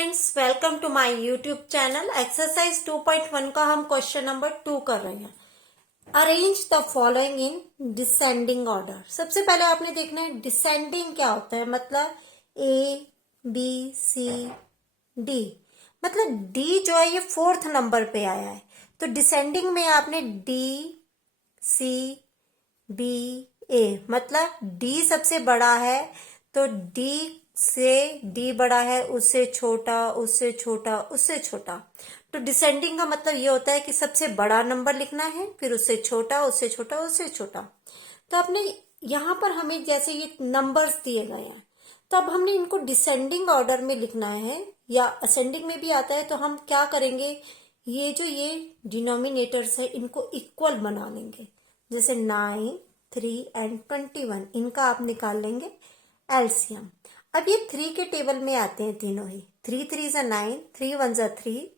Friends, welcome to my YouTube channel. Exercise 2.1 का हम question number 2 कर रहे हैं। Arrange the following in descending order. सबसे पहले आपने देखना है डिसेंडिंग क्या होता है। मतलब ए बी सी डी, मतलब डी जो है ये 4th नंबर पे आया है, तो डिसेंडिंग में आपने डी सी बी ए, मतलब डी सबसे बड़ा है तो डी से डी बड़ा है, उससे छोटा, उससे छोटा, उससे छोटा। तो डिसेंडिंग का मतलब ये होता है कि सबसे बड़ा नंबर लिखना है, फिर उससे छोटा, उससे छोटा, उससे छोटा। तो अपने यहाँ पर हमें जैसे ये नंबर्स दिए गए हैं, तो अब हमने इनको डिसेंडिंग ऑर्डर में लिखना है, या असेंडिंग में भी आता है। तो हम क्या करेंगे, ये जो ये डिनोमिनेटर्स है इनको इक्वल बना लेंगे। जैसे 9, 3 एंड 21, इनका आप निकाल लेंगे एलसीएम। अब ये 3 के टेबल में आते हैं तीनों ही। 3 3 ज़ा 9, 3 1 ज़ा 3,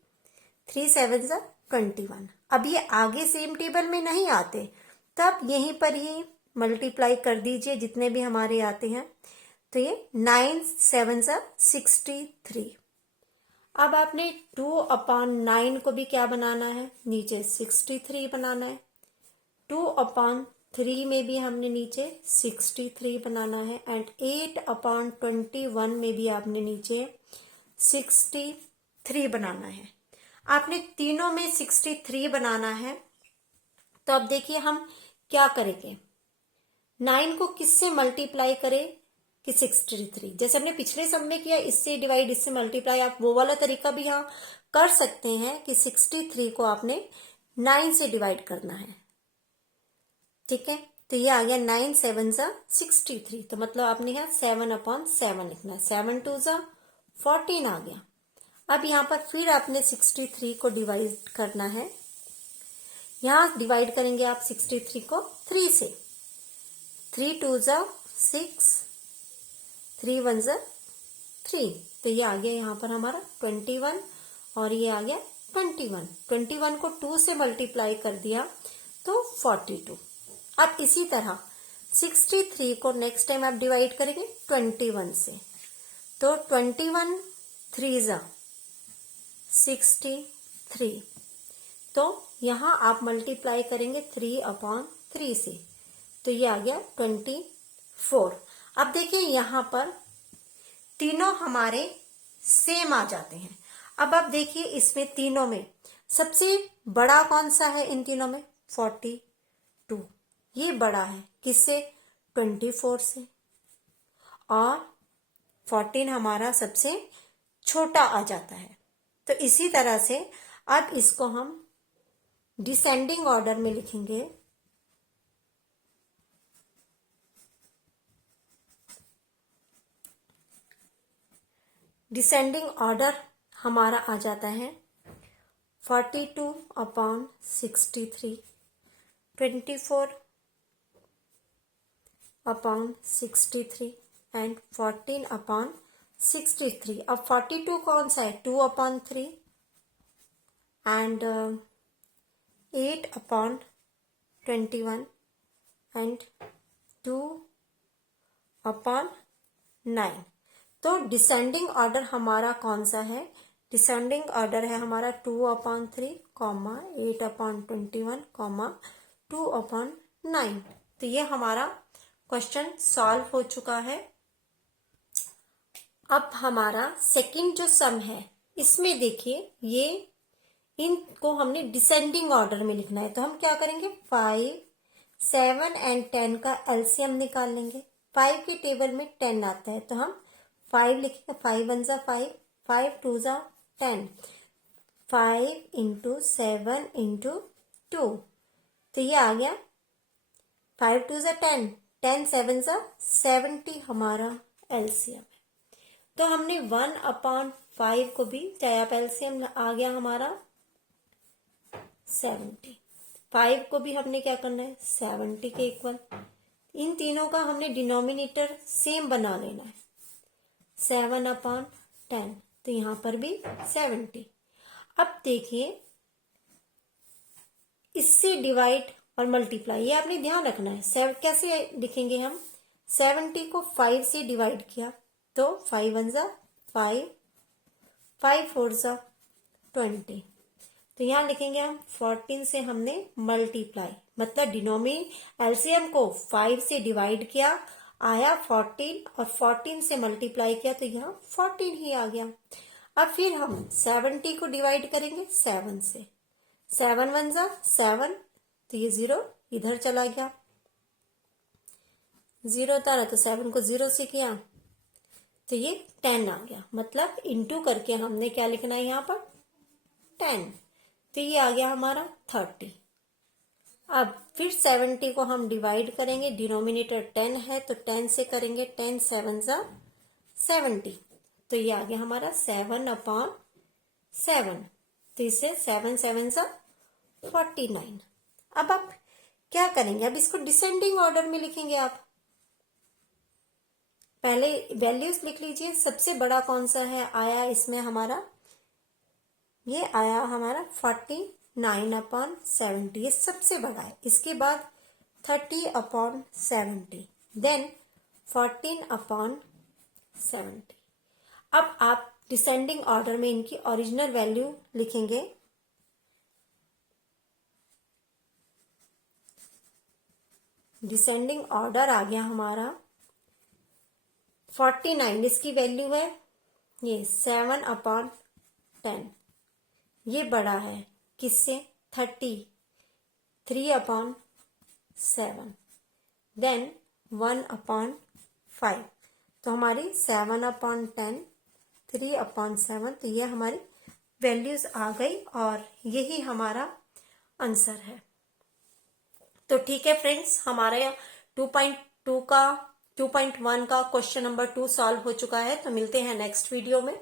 3 7 ज़ा 21। अब ये आगे सेम टेबल में नहीं आते, तब यहीं पर ही मल्टीप्लाई कर दीजिए जितने भी हमारे आते हैं। तो ये 9 7 ज़ा 63। अब आपने 2/9 को भी क्या बनाना है, नीचे 63 बनाना है। 2/3 में भी हमने नीचे 63 बनाना है, एंड 8/21 में भी आपने नीचे 63 बनाना है। आपने तीनों में 63 बनाना है। तो अब देखिए हम क्या करेंगे, 9 को किससे मल्टीप्लाई करें कि 63। जैसे हमने पिछले सम में किया, इससे डिवाइड, इससे मल्टीप्लाई, आप वो वाला तरीका भी यहाँ कर सकते हैं कि 63 को आपने 9 से डिवाइड करना है। ठीक है, तो ये आ गया 9 7 ज़ा 63। तो मतलब आपने यहाँ 7/7 लिखना है। 7 2 ज़ा 14 आ गया। अब यहाँ पर फिर आपने 63 को डिवाइड करना है। यहाँ डिवाइड करेंगे आप 63 को 3 से। 3 2 ज़ा 6, 3 1 ज़ा 3, तो ये आ गया यहाँ पर हमारा 21, और ये आ गया 21। 21 को 2 से मल्टीप्लाई कर दिया तो 42। अब इसी तरह 63 को नेक्स्ट टाइम आप डिवाइड करेंगे 21 से, तो 21 3 ज़ा 63, तो यहाँ आप मल्टीप्लाई करेंगे 3/3 से, तो ये आ गया 24। अब देखिए यहाँ पर तीनों हमारे सेम आ जाते हैं। अब आप देखिए इसमें तीनों में सबसे बड़ा कौन सा है, इन तीनों में 42, ये बड़ा है किससे, 24 से, और 14 हमारा सबसे छोटा आ जाता है। तो इसी तरह से अब इसको हम डिसेंडिंग ऑर्डर में लिखेंगे। डिसेंडिंग ऑर्डर हमारा आ जाता है 42/63, 24/63 एंड 14/63। अब 42 कौन सा है, 2/3 एंड 8/21 एंड 2/9। तो डिसेंडिंग ऑर्डर हमारा कौन सा है, डिसेंडिंग ऑर्डर है हमारा 2/3, 8/21, 2/9। तो ये हमारा क्वेश्चन सॉल्व हो चुका है। अब हमारा सेकंड जो सम है, इसमें देखिए ये इनको हमने डिसेंडिंग ऑर्डर में लिखना है। तो हम क्या करेंगे, 5 7 एंड 10 का एलसीएम निकाल लेंगे। 5 के टेबल में 10 आता है, तो हम 5 लिखेंगे। 5 1 ज़ा 5, 5 2 ज़ा 10, 5 इंटू 7 इंटू 2, तो ये आ गया 5 2 ज़ा 10, 10 7 ज़ा 70 हमारा एलसीएम है। तो हमने 1/5 को भी, चाहे आप एलसीएम आ गया हमारा 70, 5 को भी हमने क्या करना है 70 के इक्वल। इन तीनों का हमने डिनोमिनेटर सेम बना लेना है, 7/10, तो यहां पर भी 70। अब देखिए इससे डिवाइड और मल्टीप्लाई, ये आपने ध्यान रखना है। कैसे लिखेंगे हम, 70 को 5 से डिवाइड किया तो 5 1 ज़ा 5, 5 4 सा 20। तो यहाँ लिखेंगे हम 14 से हमने मल्टीप्लाई, मतलब डिनोमिनेटर एलसीएम को 5 से डिवाइड किया, आया 14, और 14 से मल्टीप्लाई किया तो यहाँ 14 ही आ गया। अब फिर हम 70 को डिवाइड करेंगे 7 से, 7 1 जा 7, तो ये 0 इधर चला गया, 0 उतारा तो 7 को 0 से किया तो ये 10 आ गया। मतलब इंटू करके हमने क्या लिखना है यहाँ पर 10, तो ये आ गया हमारा 30। अब फिर 70 को हम डिवाइड करेंगे, डिनोमिनेटर 10 है तो 10 से करेंगे, 10 7 जा 70, तो ये आ गया हमारा 7/7। तो इसे 7 7 जा 49। अब आप क्या करेंगे, अब इसको डिसेंडिंग ऑर्डर में लिखेंगे। आप पहले वैल्यूज लिख लीजिए, सबसे बड़ा कौन सा है आया इसमें हमारा, ये आया हमारा 49/70, ये सबसे बड़ा है। इसके बाद 30/70, देन 14/70। अब आप डिसेंडिंग ऑर्डर में इनकी ओरिजिनल वैल्यू लिखेंगे। डिसेंडिंग ऑर्डर आ गया हमारा 49, इसकी वैल्यू है ये 7/10, ये बड़ा है किससे 33/7, देन 1/5, तो हमारी 7/10 3/7, तो ये हमारी वैल्यूज आ गई और यही हमारा आंसर है। तो ठीक है फ्रेंड्स, हमारा 2.1 का क्वेश्चन नंबर 2 सॉल्व हो चुका है। तो मिलते हैं नेक्स्ट वीडियो में।